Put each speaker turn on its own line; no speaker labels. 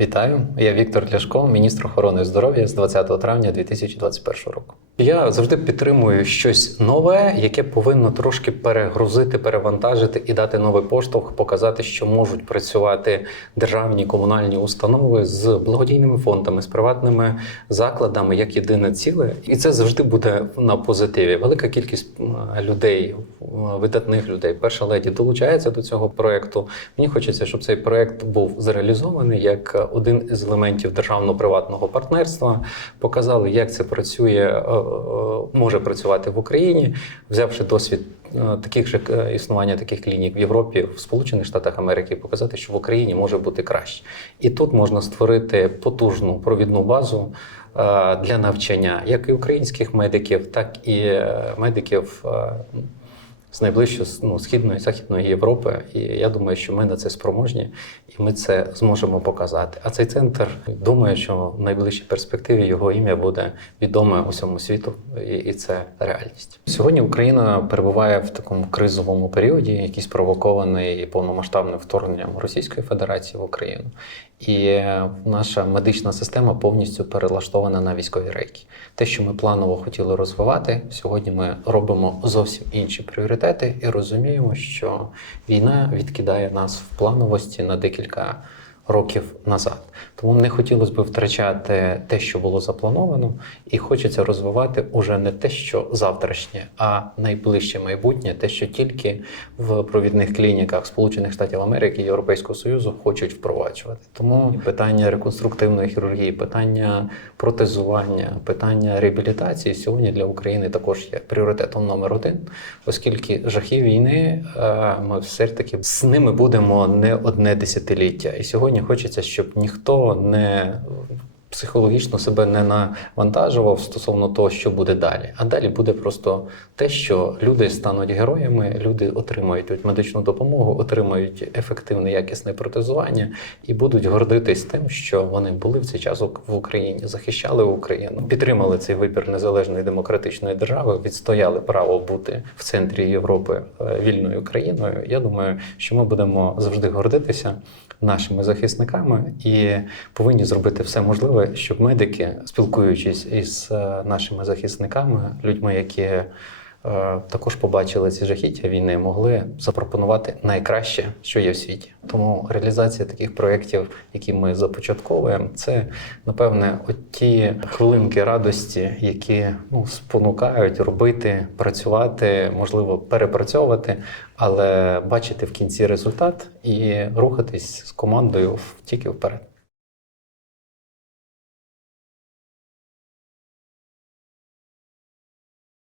Вітаю, я Віктор Ляшко, міністр охорони здоров'я з 20 травня 2021 року. Я завжди підтримую щось нове, яке повинно трошки перегрузити, перевантажити і дати новий поштовх, показати, що можуть працювати державні комунальні установи з благодійними фондами, з приватними закладами як єдине ціле, і це завжди буде на позитиві. Велика кількість людей, видатних людей, перша леді долучається до цього проекту. Мені хочеться, щоб цей проект був зреалізований як один із елементів державно-приватного партнерства. Показали, як це працює, е, може працювати в Україні, взявши досвід. е, Таких же е, існування таких клінік в Європі, в Сполучених Штатах Америки, показати, що в Україні може бути краще, і тут можна створити потужну провідну базу е, для навчання як і українських медиків, так і е, медиків е, з найближчої ну, східної західної Європи. І я думаю, що ми на це спроможні, і ми це зможемо показати. А цей центр думаю, що в найближчій перспективі його ім'я буде відоме усьому світу, і, і це реальність. Сьогодні Україна перебуває в такому кризовому періоді, який спровокований повномасштабним вторгненням Російської Федерації в Україну. І наша медична система повністю перелаштована на військові рейки. Те, що ми планово хотіли розвивати, сьогодні ми робимо зовсім інші пріоритети і розуміємо, що війна відкидає нас в плановості на декілька років назад. Тому не хотілося б втрачати те, що було заплановано, і хочеться розвивати уже не те, що завтрашнє, а найближче майбутнє, те, що тільки в провідних клініках Сполучених Штатів Америки Європейського Союзу хочуть впроваджувати. Тому питання реконструктивної хірургії, питання протезування, питання реабілітації сьогодні для України також є пріоритетом номер один, оскільки жахи війни е, ми все ж таки з ними будемо не одне десятиліття. І сьогодні хочеться, щоб ніхто не психологічно себе не навантажував стосовно того, що буде далі. А далі буде просто те, що люди стануть героями, люди отримають медичну допомогу, отримають ефективне якісне протезування і будуть гордитись тим, що вони були в цей час в Україні, захищали Україну, підтримали цей вибір незалежної демократичної держави, відстояли право бути в центрі Європи е, вільною країною. Я думаю, що ми будемо завжди гордитися нашими захисниками і повинні зробити все можливе, щоб медики, спілкуючись із е, нашими захисниками, людьми, які е, також побачили ці жахіття війни, могли запропонувати найкраще, що є в світі. Тому реалізація таких проєктів, які ми започатковуємо, це напевне от ті хвилинки радості, які ну, спонукають робити, працювати, можливо, перепрацьовувати, але бачити в кінці результат і рухатись з командою тільки вперед.